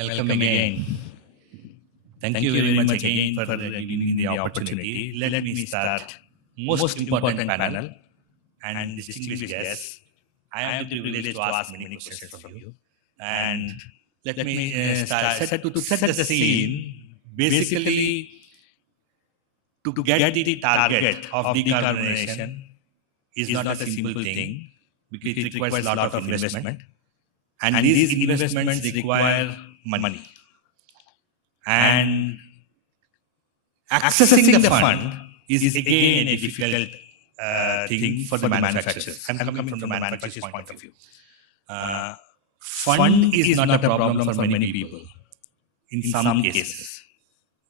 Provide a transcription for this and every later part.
Welcome again. Thank you very much again for giving me the opportunity. Let me start. Most important panel and distinguished guests. I am the privilege to ask many questions from you. And let me start to set the scene. Basically, to get the target of decarbonization is not a simple thing because it requires a lot of investment. And these investments require money. And accessing the fund is again a difficult thing for the manufacturers. I'm coming from the manufacturer's point of view. Fund is not a problem for many people in some cases.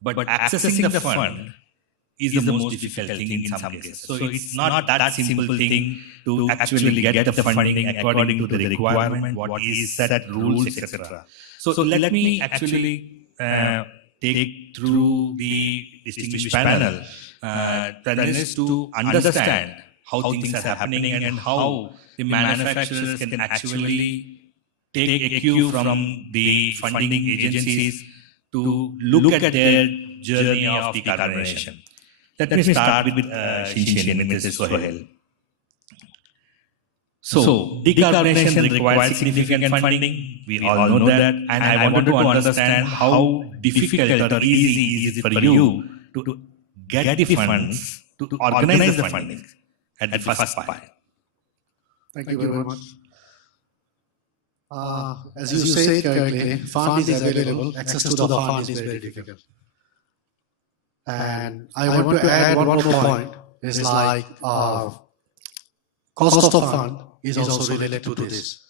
But accessing the fund is the most difficult thing in some cases. So it's not that simple thing to actually get the funding according to the requirement, what is set, rules, etc. So let me actually take through the distinguished panel to understand how things are happening and how the manufacturers can actually take a cue from the funding agencies to look at their journey of decarbonization. Let me start with Mrs. Sohail. So, decarbonization requires significant funding. We all know that. And I wanted to understand how difficult or easy is it for you to get the funds, to organize the funding at the first part. Thank you very much. As you said correctly, fund is available. Access to the fund is very difficult. And I want to add one more point. It's like cost of fund is also related to this.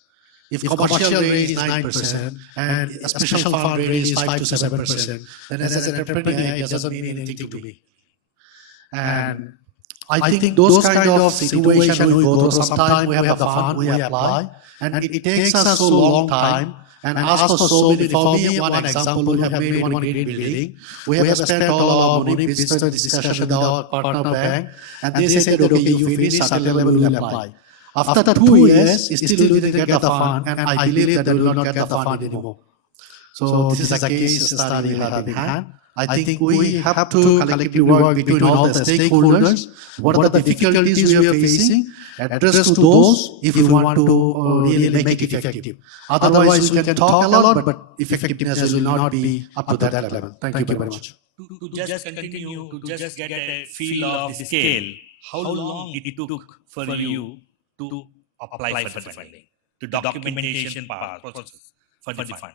If commercial rate is 9% and a special fund rate is 5 to 7%, then as an entrepreneur, it doesn't mean anything to me. And I think those kind of situations we go through, sometimes we have the fund, we apply, and it takes us so long time and ask for so many. For me, one example, we have made one great building. We have spent all our money, we started discussion with our partner bank, and they said, okay, you finish, certain level we will apply. After 2 years, still we didn't get the fund, and I believe that we will not get the fund anymore. So this is a case study we have in hand. I think we have to collectively work between all the stakeholders. What are the difficulties we are facing? Address to those if we want to really make it effective. Otherwise, we can talk a lot, but effectiveness will not be up to that level. Thank you very much. To just continue, to just get a feel of the scale, how long it took for you to apply for the funding, to documentation process for the fund?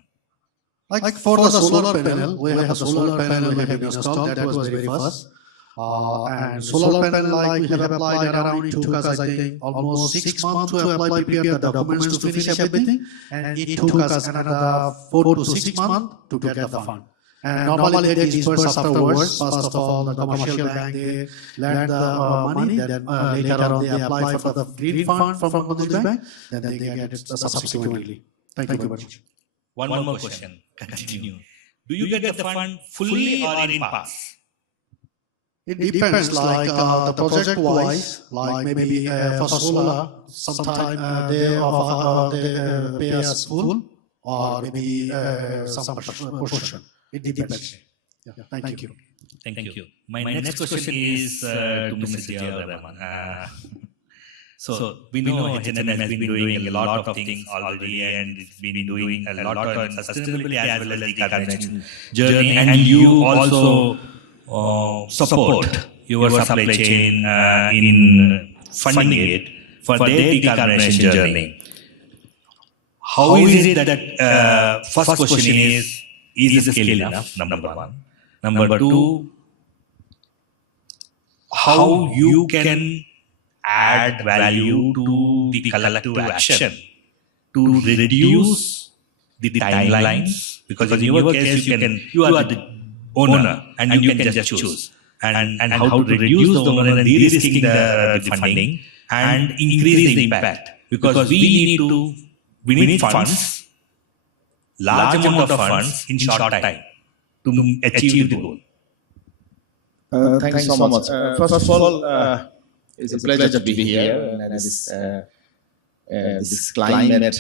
Like for the solar panel, we have the solar panel we have installed, that was very first. And solar panel, like we have applied around, it took us, I think, almost 6 months to apply, prepare the documents to finish everything. And it took us another 4 to 6 months to get the fund. And normally they disperse afterwards. First of all, the commercial bank, they lend the money, then later on they apply for the green fund from the bank, then they get it subsequently. Thank you very much. One more question. Continue. Do you get the fund fully or in parts? It depends, like the project wise, like maybe for solar, sometimes they pay us full, or maybe some portion. It depends. Yeah. Thank you. Thank you. My next question is to Mr. Rahman. So we know H&M has been doing a lot of things already, and it's been doing a lot on sustainability as well as decarbonization journey. And you also support your supply chain in funding it for their decarbonization journey. How is it that first question is the scale enough? Number one. Number two, how you can add value to the collective action to reduce the timelines, because in your case you are the owner and you can just choose, and how to reduce the owner and de-risking the funding and increase the impact, because we need funds, large amount of funds in short time to achieve the goal. Thank you so much. First of all, it's a pleasure to be here in this climate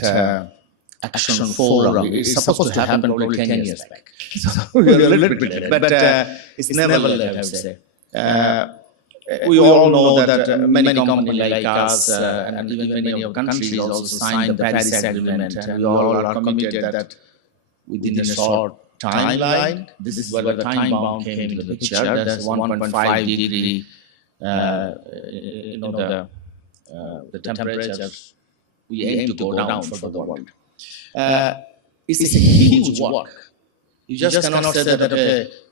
action forum. It's supposed to happen probably 10 years back. So we are a little bit late, but it's never late, I would say. We all know that many companies like us and even many of countries also signed the Paris Agreement, and we all are committed that within a short timeline, this is where the time bound came into the picture. That's 1.5 degree, the temperature we aim to go down for the world. It's a huge work. You just cannot say that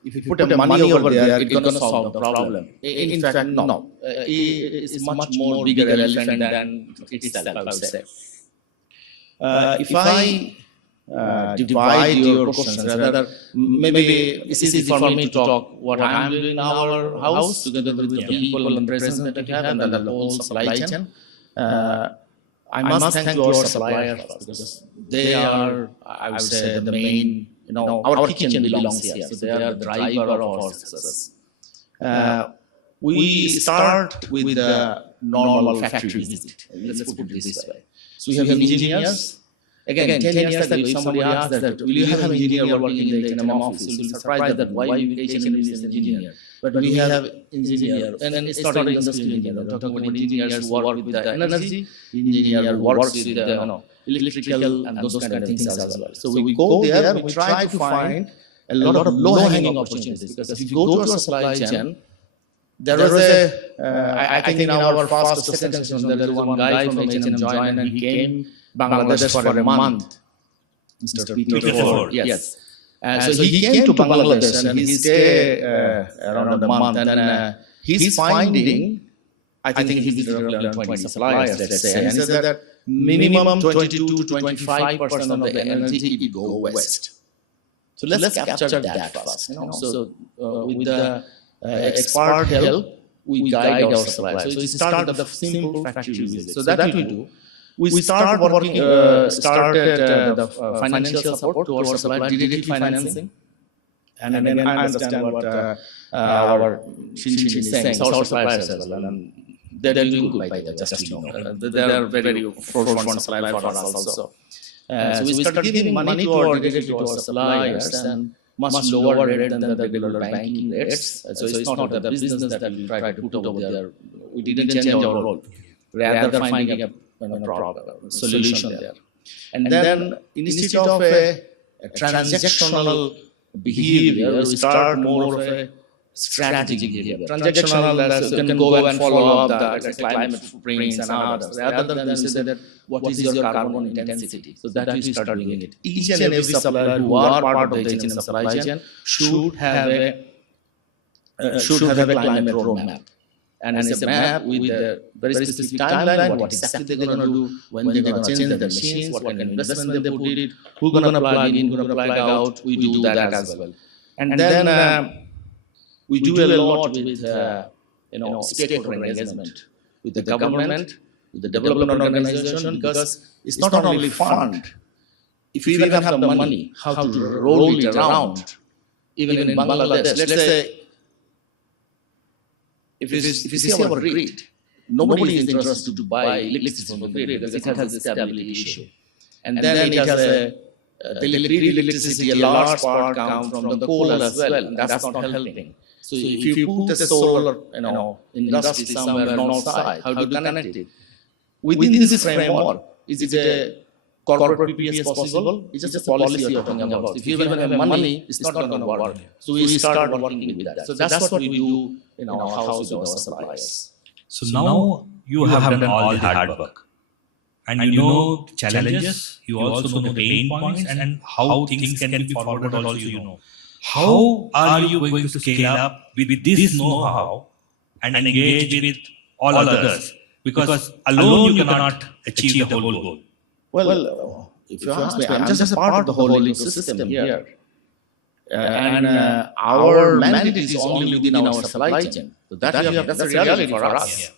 if you put money over there, it's going to solve the problem. In fact, no. It's much more bigger elephant than itself, I would say. If I divide your questions, rather, maybe it's easy for me to talk what I'm doing in our house together with the people and the president that we have and the whole supply chain. I must thank our suppliers because they are, I would say, the main, our kitchen belongs here. So they are the driver of our success. We start with the normal factory visit. Let's put it this way. So we have engineers. Again, 10 years ago, if somebody asked that, will you have an engineer working in the H&M office? You'll be surprised that why H&M is an engineer. But we have engineers, and it's not an industrial engineer. We're talking about engineers who work with the energy, engineer who works with the electrical and those kind of things as well. So we go there, we try to find a lot of low-hanging opportunities. Because if you go to a supply chain, there was I think in our first or second session, there was one guy from H&M joined and he came Bangladesh for a month. Mr. Peter Ford. Yes. So he came to Bangladesh and he stayed around a month, and he's finding, I think he visited around 20 suppliers, let's say, and he said that minimum 22 to 25% of the energy it go west. So let's capture that first. So with the expert help, we guide our suppliers. So we start with the simple factory visit. So that we do. We started the financial support to our suppliers, directly financing. And then I understand what our Shinshin is saying, so our suppliers as well. And they're doing good by that, just you know. They are very forefront supplier for us also. So we started giving money directly to our suppliers and much lower rate than the regular banking rates. So it's not the business that we try to put over there. We didn't change our role. Rather finding a solution there. And then instead of a transactional behavior, we start more of a strategic behavior. Transactional, you can go and follow up the climate footprints and others. Rather than say that, what is your carbon intensity? So that we start doing it. Each and every supplier who are part of the H&M supply chain should have a climate roadmap. And it's a map with a very specific timeline, what exactly they're going to do, when they're going to change the machines, what kind of investment they put it, who's going to plug in, who's going to plug out. We do that as well. And then we do a lot with stakeholder engagement with the government, with the development organization, because it's not only fund. If we even have the money, how to roll it around, even in Bangladesh, let's say, if you see our grid, nobody is interested to buy electricity from the grid because it has a stability issue. And then it has the grid electricity, a large part comes from the coal as well, and that's not helping. So if you put a solar, industry somewhere north side, how do you connect it? Within this framework, is it a corporate PPA possible? It's just a policy you're talking about. If you even have money, it's not going to work. So we start working with that. So that's what we do in our house with our suppliers. So now you have done all the hard work. And you know the challenges, you also know the pain points and how things can be forwarded also you know. How are you going to scale up with this know-how and engage with all others? Because alone you cannot achieve the whole goal. Well, if you ask me, I'm just a part of the whole ecosystem here. And our mandate is only within our supply chain. So that's a reality for us.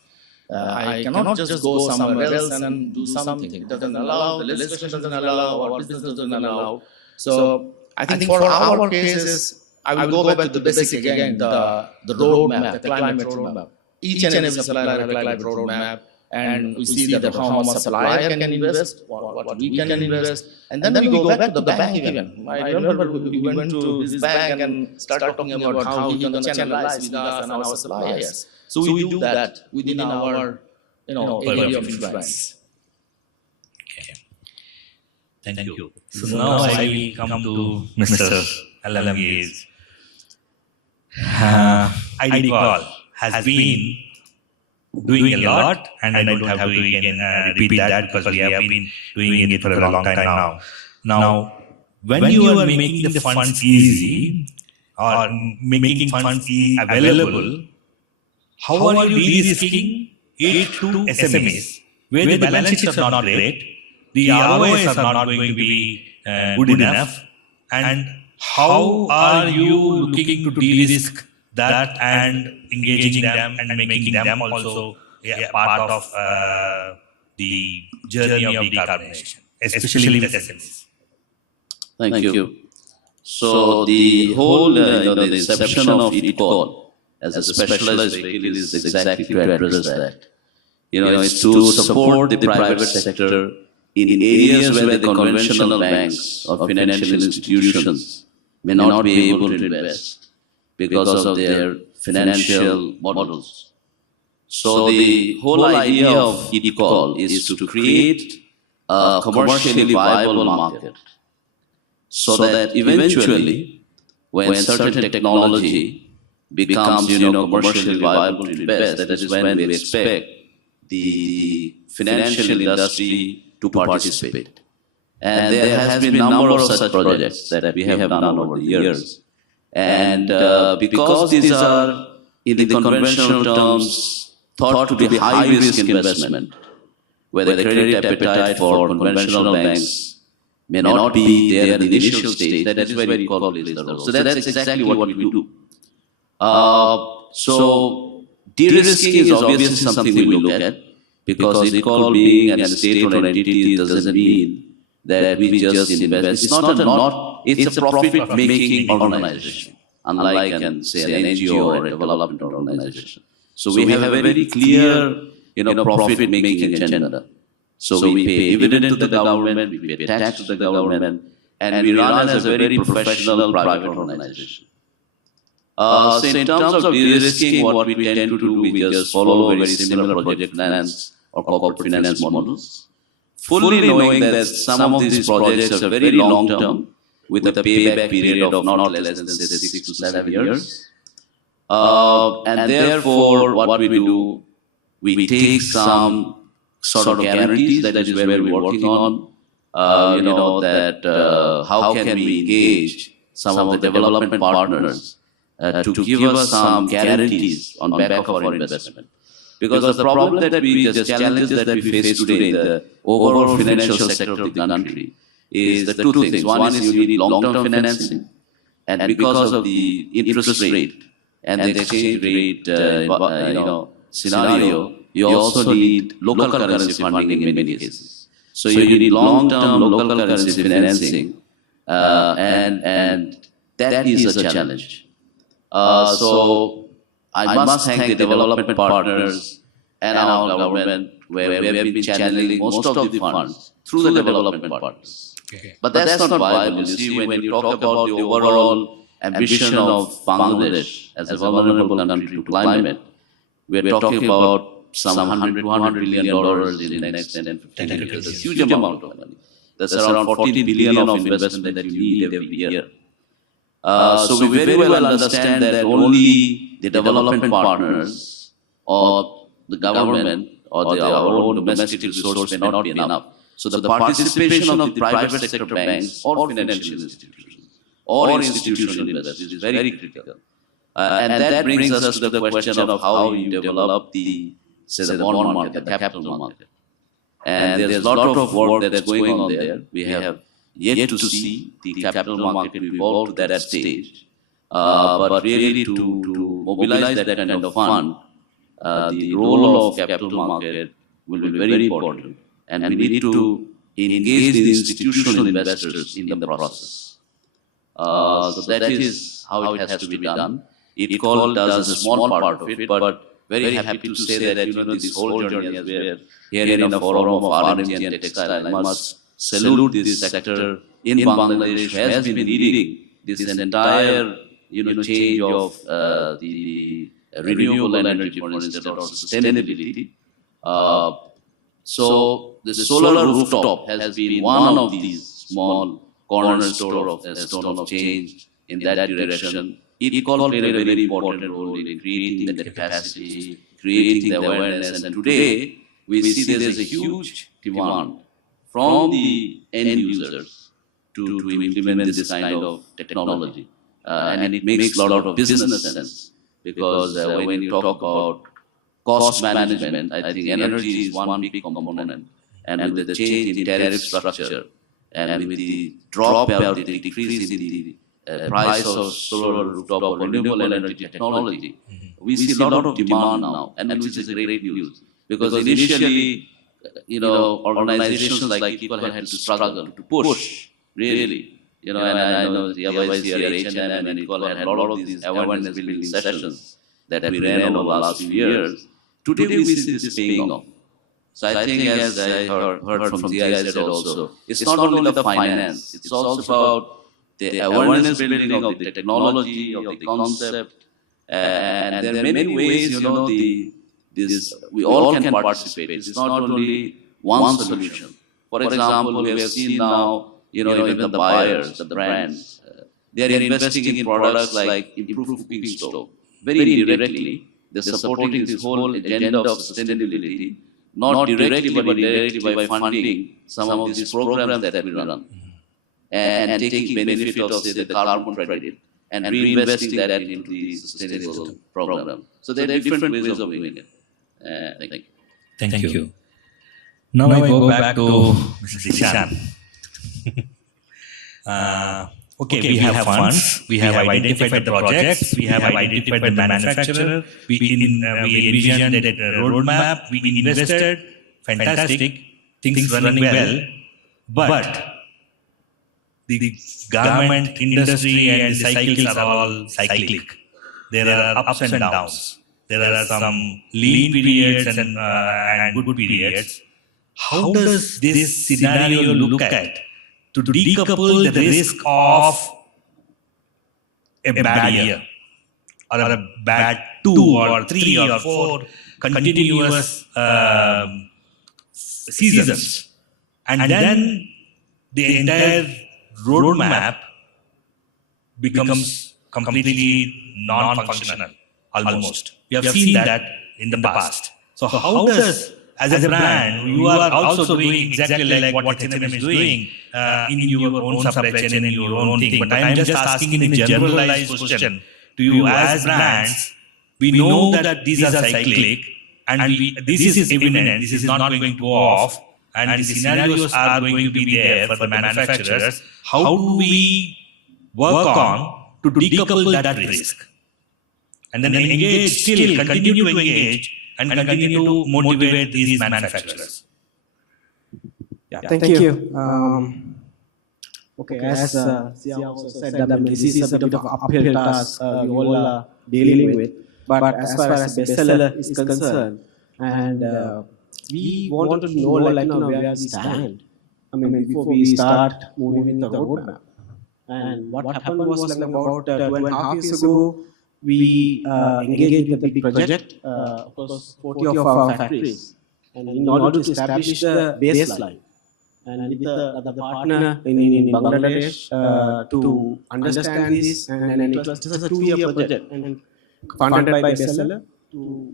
I cannot just go somewhere else and do something. It doesn't allow, the legislation doesn't allow, our business doesn't allow. So I think for our cases, I will go back to the basic again, the roadmap, the climate roadmap. Each and every supplier has a climate roadmap. and we see that how much supplier can invest, what we can invest, and then we go back to the bank even. I remember we went to this bank and started talking about how we can channelize with us and our suppliers. So we do that within our area of influence. Okay. Thank you. So now I will come to Mr. Alamgir's. ID call has been doing a lot, and I don't have to again repeat that because we have been doing it for a long time now. Now, when you are making the funds easy or making funds available, how are you de-risking it to SMEs where the balance sheets are not great, the ROIs are not going to be good enough, and how are you looking to de-risk that and engaging them and making them also a part of the journey of decarbonization, especially with SMEs? Thank you. So the whole, the inception of eCall as a specialized vehicle is exactly to address that. It's to support the private sector in areas where the conventional banks or financial institutions may not be able to invest because of their financial models. So the whole idea of eCall is to create a commercially viable market, so that eventually, when certain technology becomes, commercially viable to invest, that is when we expect the financial industry to participate. And there has been a number of such projects that we have done over the years. And because these are, in the conventional terms, thought to be high-risk investment, where the credit appetite for conventional banks may not be there in the initial stage, that is where eCall plays the role. So that's exactly what we do. So de-risking is obviously something we look at, because eCall being a state-owned entity doesn't mean that we just invest. It's a profit-making organization, unlike say an NGO or a development organization. So we have a very clear, profit-making agenda. So we pay dividend to the government, we pay tax to the government, and we run as a very professional private organization. So in terms of de-risking, what we tend to do, we just follow very similar project finance or corporate finance models, fully knowing that some of these projects are very long-term, with a payback period of not less than 6 to 7 years. And therefore, what we do, we take some sort of guarantees, that is where we're working on, that how can we engage some of the development partners to give us some guarantees on back of our investment. Because the problem that the challenges that we face today in the overall financial sector of the country is the two things. One is you need long-term financing, and because of the interest rate and the exchange rate scenario, you also need local currency funding in many cases. So you need long-term local currency financing, and that is a challenge. So I must thank the development partners and our government, where we have been channeling most of the funds through the development partners. Okay. But that's not viable. You see, when you talk about the overall ambition of Bangladesh as a vulnerable country to climate, we're talking about some $100 billion in the next 10 and 15 years. That's a huge amount of money. That's around 14 billion of investment that you need every year. So we very well understand that only the development partners or the government or our own domestic resource may not be enough. So the participation of the private sector banks or financial institutions or institutional investors is very critical. And that brings us to the question of how you develop the bond market, the capital market. And there's a lot of work that's going on there. We have yet to see the capital market evolve to that stage. But really to mobilize that kind of fund, the role of capital market will be very important. And we need to engage the institutional investors in the process. So that is how it has to be done. eCall does a small part of it, but very happy to say that, this whole journey as we're here in a forum of RMG and textile, I must salute this sector in Bangladesh who has been leading this entire, change of the renewable energy, for instance, or sustainability. So the solar rooftop has been one of these small cornerstone of a stone of change in that direction. It played a very important role in creating the capacity, creating the awareness, and today we see there is a huge demand from the end users to implement this kind of technology. And it makes a lot of business sense because when you talk about cost management, I think energy is one big component. And with the change in tariff structure and with the drop out, the decrease in the price of solar rooftop or renewable energy technology, we see a lot of demand now, and which is a great news. Because initially, organizations like people had to struggle to push, really. And I know the YCR, H&M, and Equal had a lot of these awareness building sessions that we ran over the last few years. Today we see this paying off. So I think, as I heard from TI said also, it's not only the finance, it's also about the awareness building of the technology, of the concept, and there are many ways, we all can participate. It's not only one solution. For example, we have seen now, even the buyers, the brands, they are investing in products like improved cooking stove. Very indirectly, they're supporting this whole agenda of sustainability, not directly but indirectly by funding some of these programs that we run. And taking benefit of, say, the carbon credit and reinvesting that into the sustainable program. So there are different ways of doing it. Thank you. Now I go back to Mr. Dishan. Okay, we have funds, we have identified the projects, we have identified the manufacturer, we envisioned a roadmap, we invested, fantastic, things running well, but the garment industry and the cycles are all cyclic. There are ups and downs. There are some lean periods and good periods. How does this scenario look at to decouple the risk of a bad year or a bad 2 or 3 or 4 continuous seasons, and then the entire roadmap becomes completely non-functional, almost. We have seen that in the past. So how does, as a brand, you are also doing exactly like what H&M is doing in your own supply chain and in your own thing. But I am just asking in a generalized question to you as brands. We know that these are cyclic, and this is evident. This is not going to go off, and the scenarios are going to be there for the manufacturers. How do we work on to decouple that risk? And then continue to engage and continue to motivate these manufacturers. Yeah, thank you. Okay, as Sia also said, this is a bit of an uphill task we all are dealing with. But as far as bestseller is concerned, and we want to know, where we stand. I mean, before we start moving in the roadmap. And what happened was about 2.5 years ago, we engaged with a big project, of course, 40 of our factories, and in order to establish the baseline, and with the other partner in Bangladesh to understand this, and it was just a 2-year project, and funded by bestseller to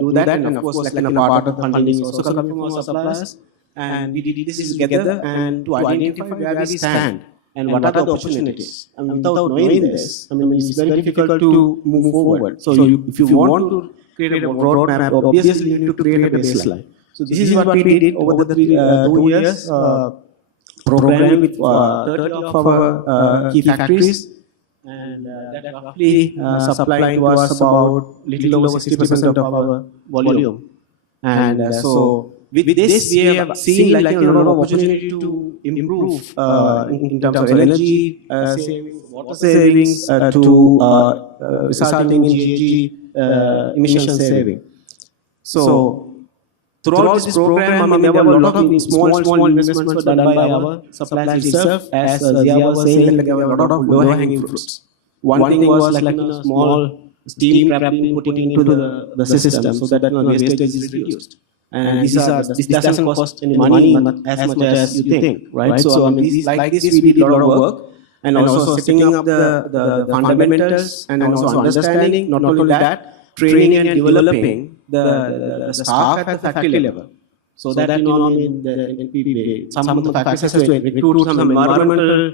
do that, and of course, part of the funding is also coming from our suppliers, and we did this together and to identify where we stand. And what are the opportunities? I mean, without knowing this, it's very difficult to move forward. So if you want to create a roadmap, obviously you need to create a baseline. So this is what we did over the 2 years program with 30 of our key factories, and that roughly supplied to us about little over 60% of our volume. And so with this, we have seen a lot of opportunity to improve in terms of energy savings, water savings, to resulting in GHG emission saving. So throughout this program, I mean, there were a lot of small investments were done by our suppliers itself. As Zia was saying, like, there were a lot of low-hanging fruits. One thing was like, small steam trap being put into the system so that wastage is reduced. And this doesn't cost any money as much as you think, right? So I mean, like this we did a lot of work, and also setting up the fundamentals and also understanding. Not only that, training and developing the staff at the factory level, so that I mean, some of the factories has to recruit some environmental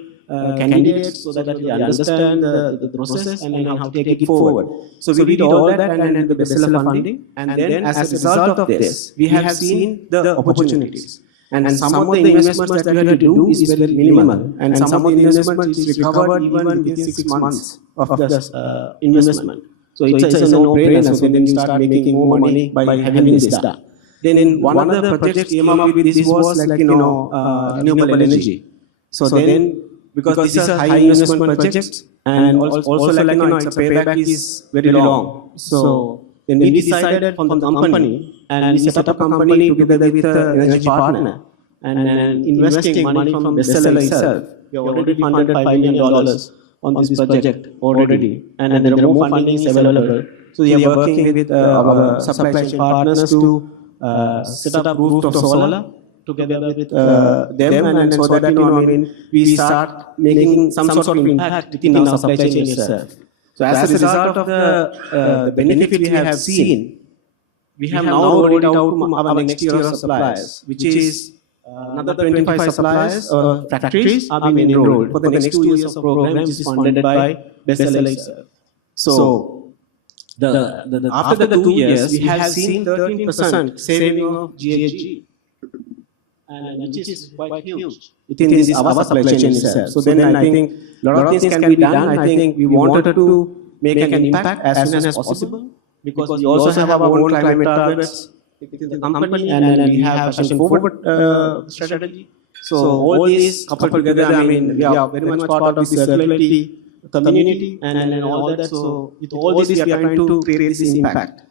candidates so that they understand the process and how to take it forward. So we did all that and the bestseller funding, and then as a result of this, we have seen the opportunities. And some of the investments that we had to do is very minimal, and some of the investment is recovered even within 6 months of the investment. So it's a no-brainer. So then you start making more money by having this done. Then in one of the projects came up with this was like renewable energy. So then, because this is a high investment project, and also like its payback is very long. So then we decided from the company, and we set up a company together with an energy partner, and investing money from bestseller itself. We have already funded $5 million on this project already, and there are more funding available. So we are working with our supply chain partners to set up rooftop solar together with them, and so that I mean, we start making some sort of impact within our supply chain itself. So as a result of the benefit we have seen, we have now rolled it out to our next tier of suppliers, which is another 25 suppliers or factories are being enrolled for the next 2 years of program, which is funded by bestseller itself. So after the 2 years, we have seen 13% saving of GHG, and which is quite huge within this our supply chain itself. So then I think a lot of things can be done. I think we wanted to make an impact as soon as possible, because we also have our own climate targets within the company, and then we have fashion forward strategy. So all these coupled together, I mean, we are very much part of this circularity community and all that. So with all this, we are trying to create this impact.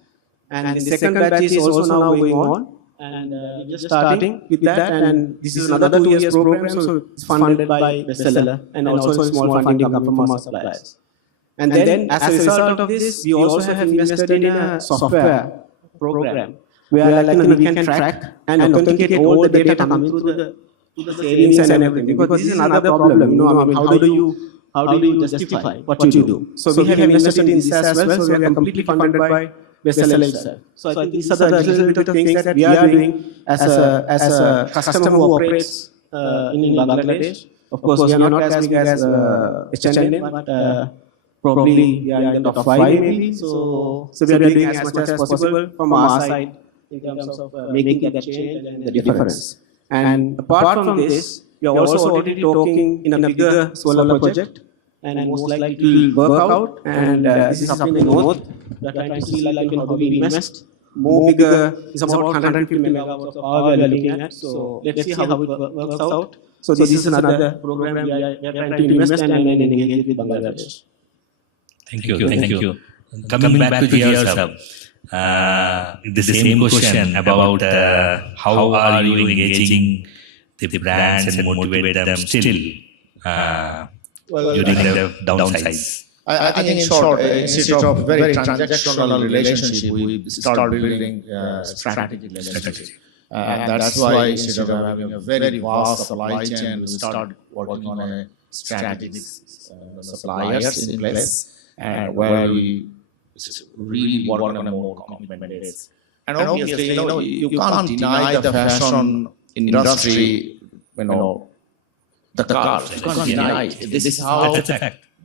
And the second batch is also now going on, and we're just starting with that. And this is another 2 years program, so it's funded by bestseller, and also small funding come from our suppliers. And then as a result of this, we also have invested in a software program where we can track and authenticate all the data coming through the savings and everything. Because this is another problem. I mean, how do you justify what you do? So we have invested in this as well. So we are completely funded by bestseller itself. So I think these are the little bit of things that we are doing as a customer who operates in Bangladesh. Of course, we are not as big as H&M, but probably we are in the top 5 maybe. So we are doing as much as possible from our side in terms of making that change and the difference. And apart from this, we are also already talking in a bigger solar project, and most likely it will work out. And this is up in the north. We are trying to see how do we invest more bigger. It's about 150 megawatts of power we are looking at. So let's see how it works out. So this is another program we are trying to invest and engage with Bangladesh. Thank you. Coming back to here, sir, the same question about how are you engaging the brands and motivate them still during the downsize? I think in short, instead of very transactional relationship, we start building strategic relationship. And that's why instead of having a very vast supply chain, we start working on a strategic suppliers in place, and where we really work on a more commitment base. And obviously, you can't deny the fashion industry, the cars. You can't deny it. This is how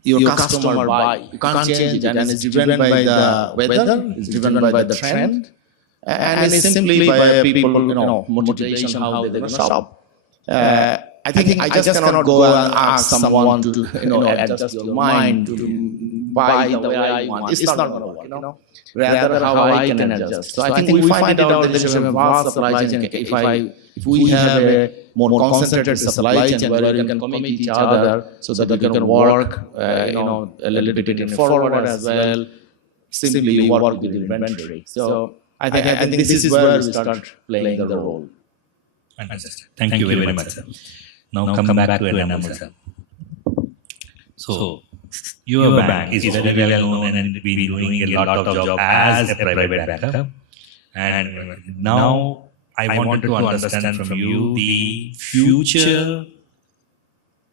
your customer buy. You can't change it, and it's driven by the weather, it's driven by the trend, and it's simply by people, motivation, how they're going to shop. I think I just cannot go and ask someone to, adjust your mind to buy the way I want. It's not going to work, rather how I can adjust. So I think we find out that there is a vast supply chain. If we have a more concentrated supply chain where we can commit each other so that we can work, a little bit in forward as well, simply you work with the inventory. So I think this is where we start playing the role. Fantastic. Thank you very much, sir. Now come back to Enamel, sir. So, your bank is very well known and been doing a lot of job as a private banker. And now I wanted to understand from you the future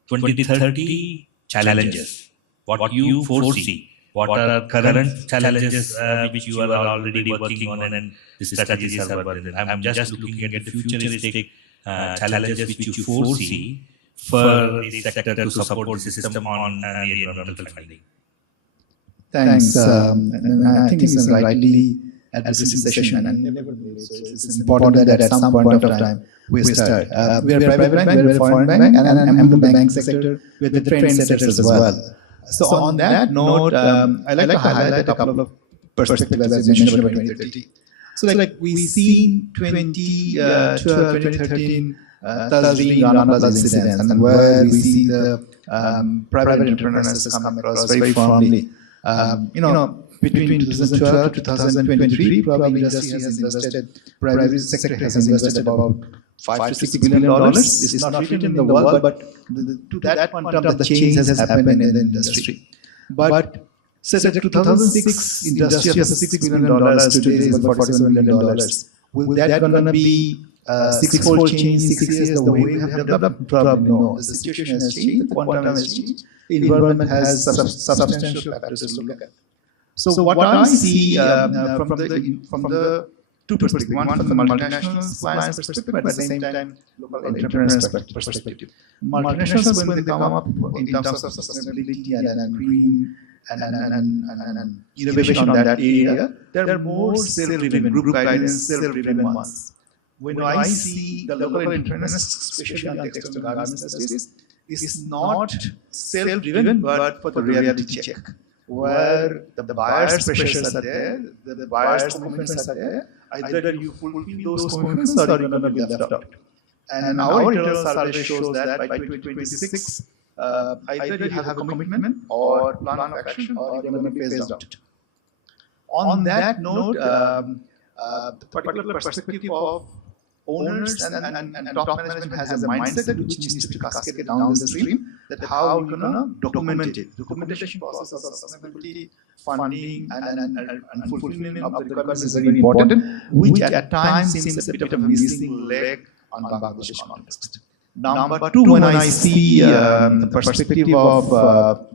2030 challenges. What you foresee. What are current challenges which you are already working on and the strategies are working on. I'm just looking at the futuristic challenges which you foresee for the sector to support the system on the environmental funding. Thanks. And I think it's rightly addressing the session, and it's important that at some point of time we start. We are a private bank, we are a foreign bank, and I'm in the bank sector with the trendsetters as well. So on that note, I like to highlight a couple of perspectives as you mentioned about 2030. So like we seen 2012, 2013 Thursday Rana Plaza incidents, and where we see the private entrepreneurs come across very firmly. Between 2012 to 2023, probably industry has invested, private sector has invested about $5 to $6 billion. It's not written in the world, but to that point of time, the change has happened in the industry. But so the 2006 industry has $6 billion, today is about $47 million. Will that going to be six-fold change in 6 years the way we have developed? Probably no. The situation has changed, the quantum has changed, the environment has substantial factors to look at. So what I see from the two perspectives, one from the multinational clients perspective, but at the same time local entrepreneurs perspective. Multinationals, when they come up in terms of sustainability and green and innovation on that area, they're more self-driven, group guidance, self-driven ones. When I see the local entrepreneurs, especially on textile garments industries, is not self-driven, but for the reality check, where the buyer's pressures are there, the buyer's commitments are there. Either you fulfill those commitments or you're going to be left out. And our internal survey shows that by 2026, either you have a commitment or plan of action or you're going to be phased out. On that note, the particular perspective of owners and top management has a mindset which needs to cascade down the stream, that how you're going to document it. Documentation process of sustainability, funding, and fulfillment of the requirements is very important, which at times seems a bit of a missing leg on Bangladesh context. Number two, when I see the perspective of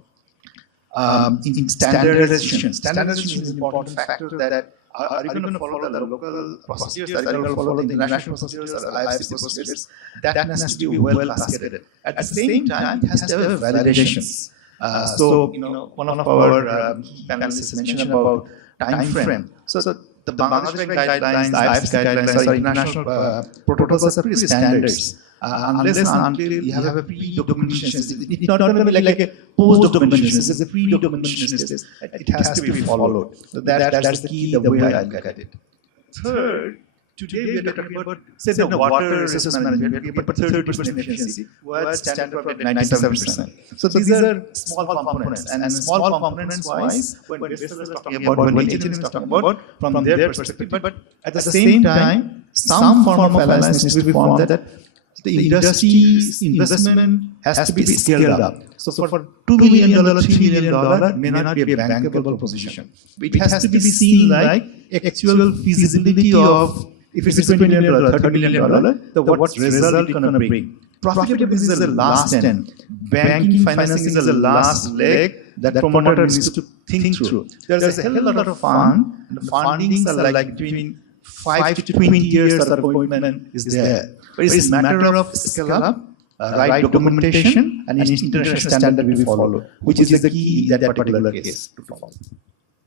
in standardization. Standardization is an important factor that are you going to follow the local procedures, are you going to follow the international procedures, or the IFC procedures? That has to be well cascaded. At the same time, it has to have validations. So, one of our panelists mentioned about time frame. So the Bangladesh guidelines, the IFC guidelines, or international protocols are pretty standards. Unless and until you have a pre-documentation, it's not going to be like a post-documentation. It's a pre-documentation. It has to be followed. So that's the key, the way I look at it. Third, today we are talking about, say, the water resource management, we are about 30% efficiency, where standard at 97%. So these are small components, and small components wise, when Vessel is talking about, when engineering is talking about, from their perspective, but at the same time, some form of alliance needs to be formed that the industry's investment has to be scaled up. So for $2 million, $3 million may not be a bankable position. It has to be seen like actual feasibility of, if it's $20 million, $30 million, what's result going to bring. Profitability is the last end. Banking financing is the last leg that promoter needs to think through. There's a hell of a lot of fund, and the fundings are like between 5 to 20 years of appointment is there. But it's a matter of scale up, right documentation, and international standard will be followed, which is the key in that particular case to follow.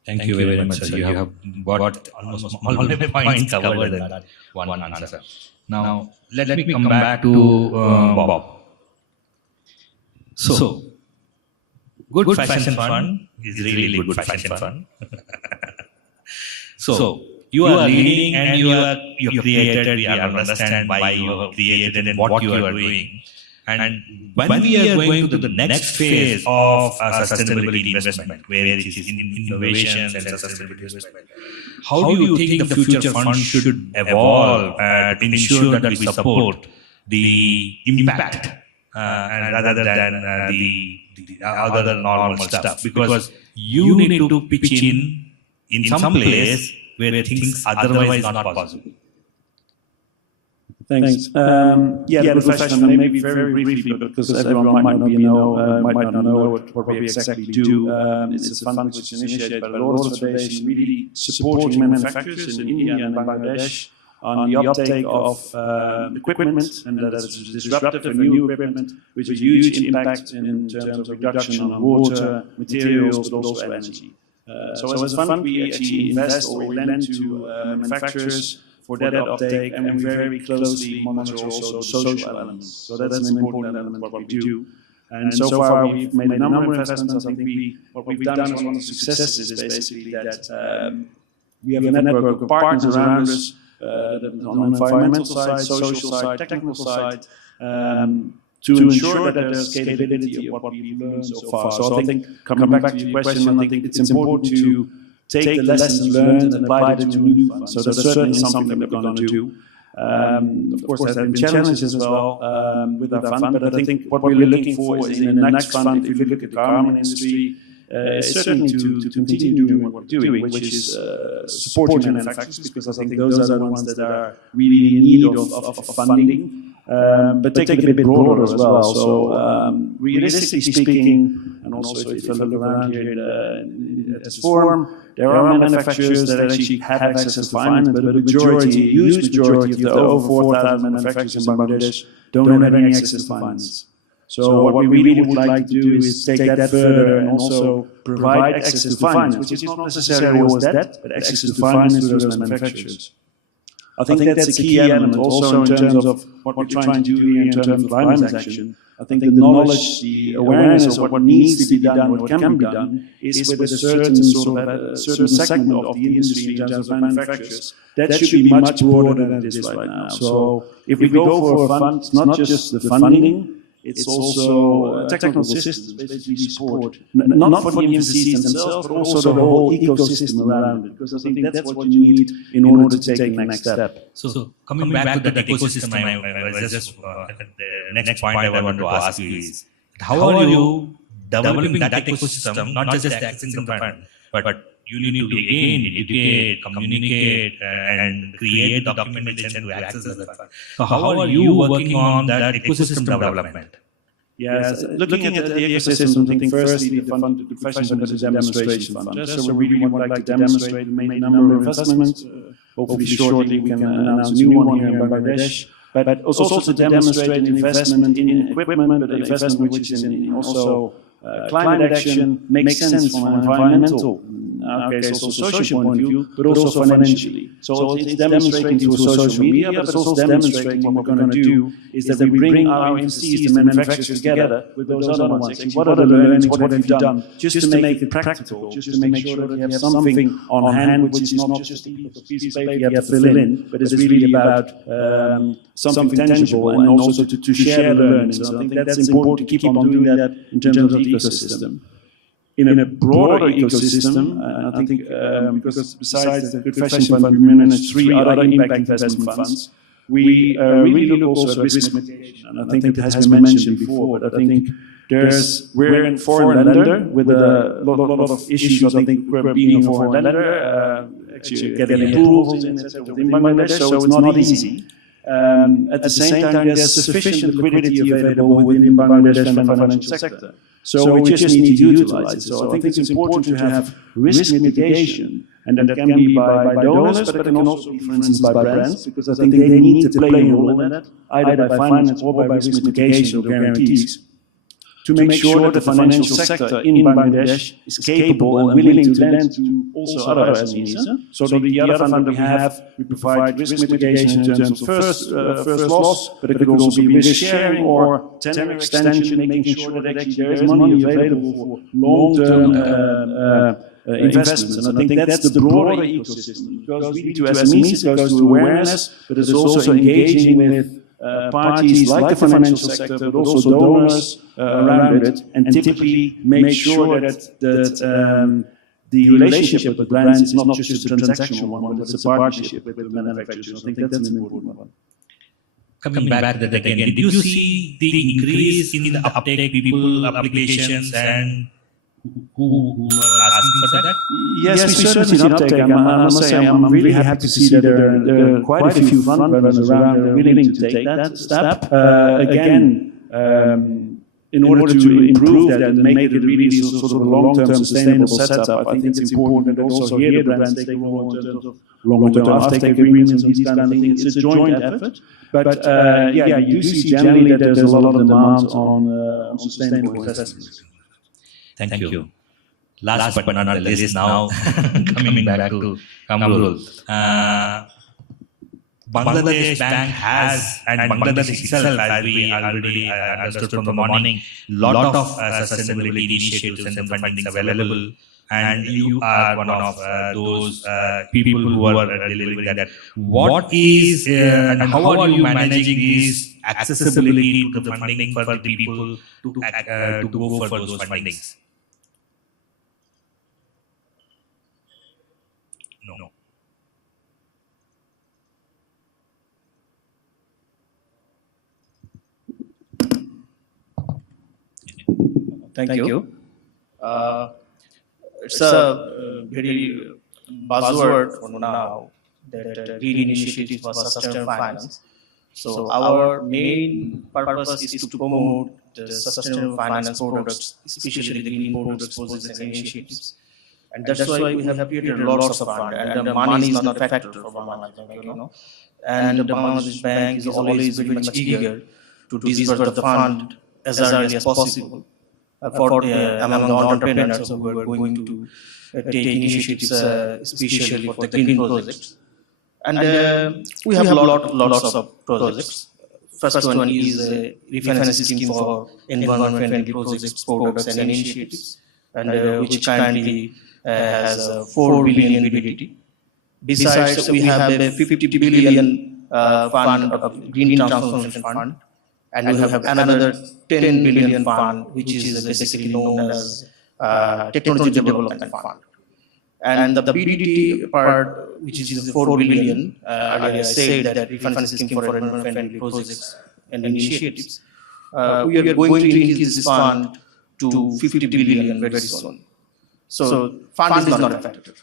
Thank you very much, sir. You have got almost all the points covered in that one answer. Now, let me come back to Bob. So, good fashion fund is really good fashion fund. So, you are leading and you created, we understand why you have created and what you are doing. And when we are going to the next phase of sustainability investment, where it is in innovations and sustainability investment, how do you think the future fund should evolve to ensure that we support the impact and rather than the other normal stuff? Because you need to pitch in some place where things otherwise not possible. Thanks. Yeah, the question, maybe very briefly, because everyone might not might not know what we exactly do. It's a fund which is initiated by the Lord's Foundation, really supporting manufacturers in India and Bangladesh on the uptake of equipment, and that is disruptive and new equipment, with a huge impact in terms of reduction on water, materials, but also energy. So as a fund, we actually invest or we lend to manufacturers for that uptake, and we very closely monitor also the social elements. So that's an important element of what we do. And so far, we've made a number of investments. I think what we've done is one of the successes is basically that we have a network of partners around us on the environmental side, social side, technical side, to ensure that there's scalability of what we've learned so far. So I think, coming back to your question, I think it's important to take the lessons learned and apply it to a new fund. So that's certainly something that we're going to do. Of course, there have been challenges as well with our fund, but I think what we're looking for is in the next fund, if you look at the garment industry, certainly to continue doing what we're doing, which is supporting manufacturers, because I think those are the ones that are really in need of funding. But take it a bit broader as well. So realistically speaking, and also if you look around here at this forum, there are manufacturers that actually have access to finance, but the huge majority of the over 4,000 manufacturers in Bangladesh don't have any access to finance. So what we really would like to do is take that further and also provide access to finance, which is not necessarily always debt, but access to finance to those manufacturers. I think that's a key element also in terms of what we're trying to do here in terms of climate action. I think the knowledge, the awareness of what needs to be done, what can be done, is with a certain sort of certain segment of the industry in terms of manufacturers. That should be much broader than it is right now. So if we go for a fund, it's not just the funding, it's also technical systems, basically support, not for the MCCs themselves, but also the whole ecosystem around it, because I think that's what you need in order to take the next step. So coming back to that ecosystem, I just the next point I want to ask you is, how are you developing that ecosystem, not just accessing the fund, but you need to again educate, communicate, and create documentation to access the fund. So how are you working on that ecosystem development? Yes, looking at the ecosystem, I think firstly the question is a demonstration fund. So we really would like to demonstrate, make a number of investments. Hopefully shortly we can announce a new one here in Bangladesh. But also to demonstrate an investment in equipment, but an investment which is in also climate action, makes sense from an environmental, in our case also social point of view, but also financially. So it's demonstrating through social media, but it's also demonstrating what we're going to do is that we bring our MCCs, the manufacturers, together with those other ones. What are the learnings, what have you done, just to make it practical, just to make sure that you have something on hand which is not just a piece of paper you have to fill in, but it's really about something tangible, and also to share the learnings. So I think that's important to keep on doing that in terms of the ecosystem. In a broader ecosystem, I think because besides the Good Fashion Fund, we manage 3 other impact investment funds. We really look also at risk mitigation, and I think that has been mentioned before. But I think we're a foreign lender with a lot of issues. I think we're being a foreign lender, actually getting approvals in Bangladesh, so it's not easy. At the same time, there's sufficient liquidity available within Bangladesh and the financial sector. So we just need to utilize it. So I think it's important to have risk mitigation, and that can be by donors, but it can also be, for instance, by brands, because I think they need to play a role in that, either by finance or by risk mitigation or guarantees, to make sure that the financial sector in Bangladesh is capable and willing to lend to also other SMEs. So the other fund that we have, we provide risk mitigation in terms of first loss, but it could also be risk sharing or tenor extension, making sure that actually there is money available for long-term investments. And I think that's the broader ecosystem. It goes really to SMEs, it goes to awareness, but it's also engaging with parties like the financial sector, but also donors around it, and typically make sure that the relationship with brands is not just a transactional one, but it's a partnership with the manufacturers. I think that's an important one. Coming back to that again, did you see the increase in the uptake, people, applications, and who were asking for that? Yes, we certainly see an uptake. I must say, I'm really happy to see that there are quite a few front runners around that are willing to take that step. In order to improve that and make it really sort of a long-term sustainable setup, I think it's important that also here the brands take a role in terms of longer-term offtake agreements and these kind of things. It's a joint effort. But you do see generally that there's a lot of demand on sustainable investments. Thank you. Last but not the least now, coming back to Kamrul. Bangladesh Bank has, and Bangladesh itself, as we already understood from the morning, lot of sustainability initiatives and fundings available, and you are one of those people who are delivering that. What is and how are you managing this accessibility to the funding for the people to go for those fundings? No. Thank you. It's a very buzzword for now that green initiatives for sustainable finance. So our main purpose is to promote the sustainable finance products, especially the green products, projects and initiatives. And that's why we have created lots of funds, and the money is not a factor for Bangladesh Bank, you know. And the Bangladesh Bank is always very much eager to disburse the fund as early as possible for among the entrepreneurs who are going to take initiatives, especially for the green projects. And we have lots of projects. First one is a refinance scheme for environment-friendly projects, products, and initiatives, and which currently has 4 billion liquidity. Besides, we have a 50 billion fund of Green Transformation Fund, and we have another 10 billion fund, which is basically known as Technology Development Fund. And the BDT part, which is 4 billion, earlier I said that refinance scheme for environment-friendly projects and initiatives. We are going to increase this fund to 50 billion very soon. So fund is not a factor.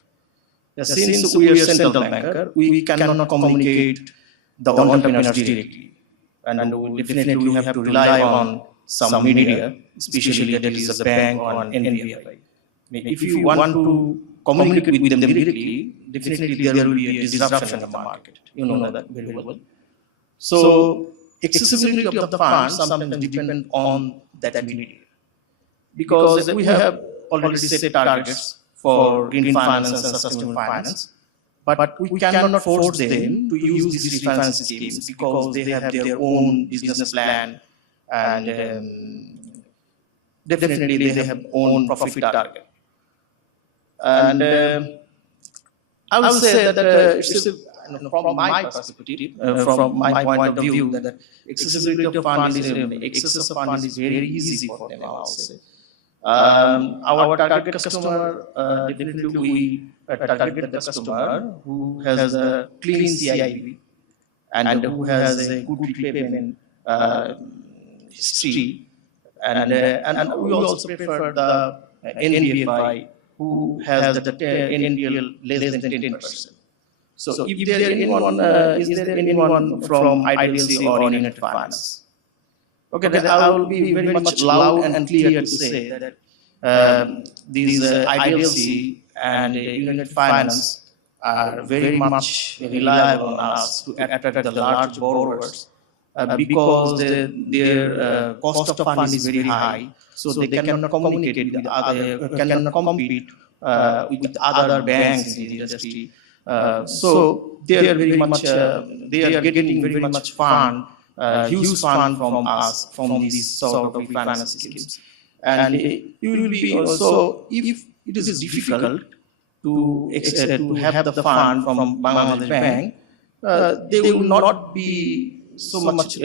Since we are central banker, we cannot communicate the entrepreneurs directly. And definitely we have to rely on some media, especially that is a bank or an NBFI. If you want to communicate with them directly, definitely there will be a disruption in the market. You know that very well. So accessibility of the funds sometimes depend on that media. Because we have already set targets for green finance and sustainable finance, but we cannot force them to use these refinance schemes because they have their own business plan, and definitely they have own profit target. And I will say that it's from my perspective, from my point of view, that accessibility of fund access of fund is very easy for them. I will say. Our target customer, definitely we target the customer who has a clean CIB and who has a good repayment history, and we also prefer the NBFI who has the NPL less than 10%. So if there is there anyone from IDLC or United Finance? Okay, then I will be very much loud and clear to say that these IDLC and United Finance are very much reliable on us to attract the large borrowers because their cost of fund is very high, so they cannot communicate with other, cannot compete with other banks in the industry. So they are very much they are getting very much fund. Huge fund from us, from these sort of finance schemes. And you will be also, if it is difficult to have the fund from Bangladesh Bank, they will not be so much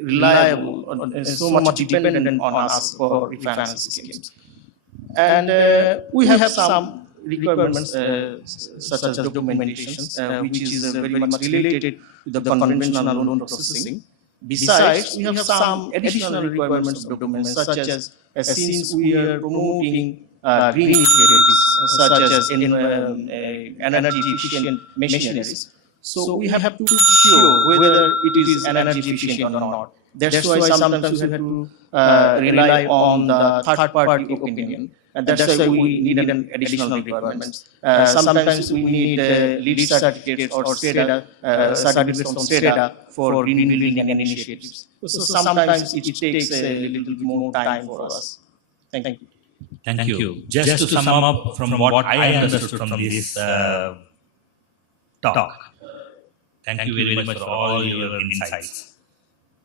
reliable, so much dependent on us for refinance schemes. And we have some requirements such as documentations, which is very much related to the conventional loan processing. Besides, we have some additional requirements of documents, such as since we are promoting green initiatives, such as energy efficient machineries, so we have to show whether it is energy efficient or not. That's why sometimes we have to rely on the third party opinion. And that's why we need an additional requirements. Sometimes we need lead certificates or certificates from STADA for green building and initiatives. So sometimes it takes a little bit more time for us. Thank you. Thank you. Just to sum up from what I understood from this talk, thank you very much for all your insights.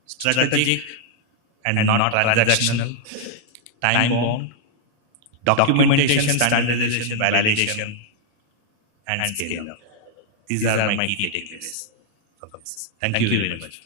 Strategic and not transactional, time-bound, documentation, standardization, validation, and scale up. These are my key takeaways from this. Thank you very much.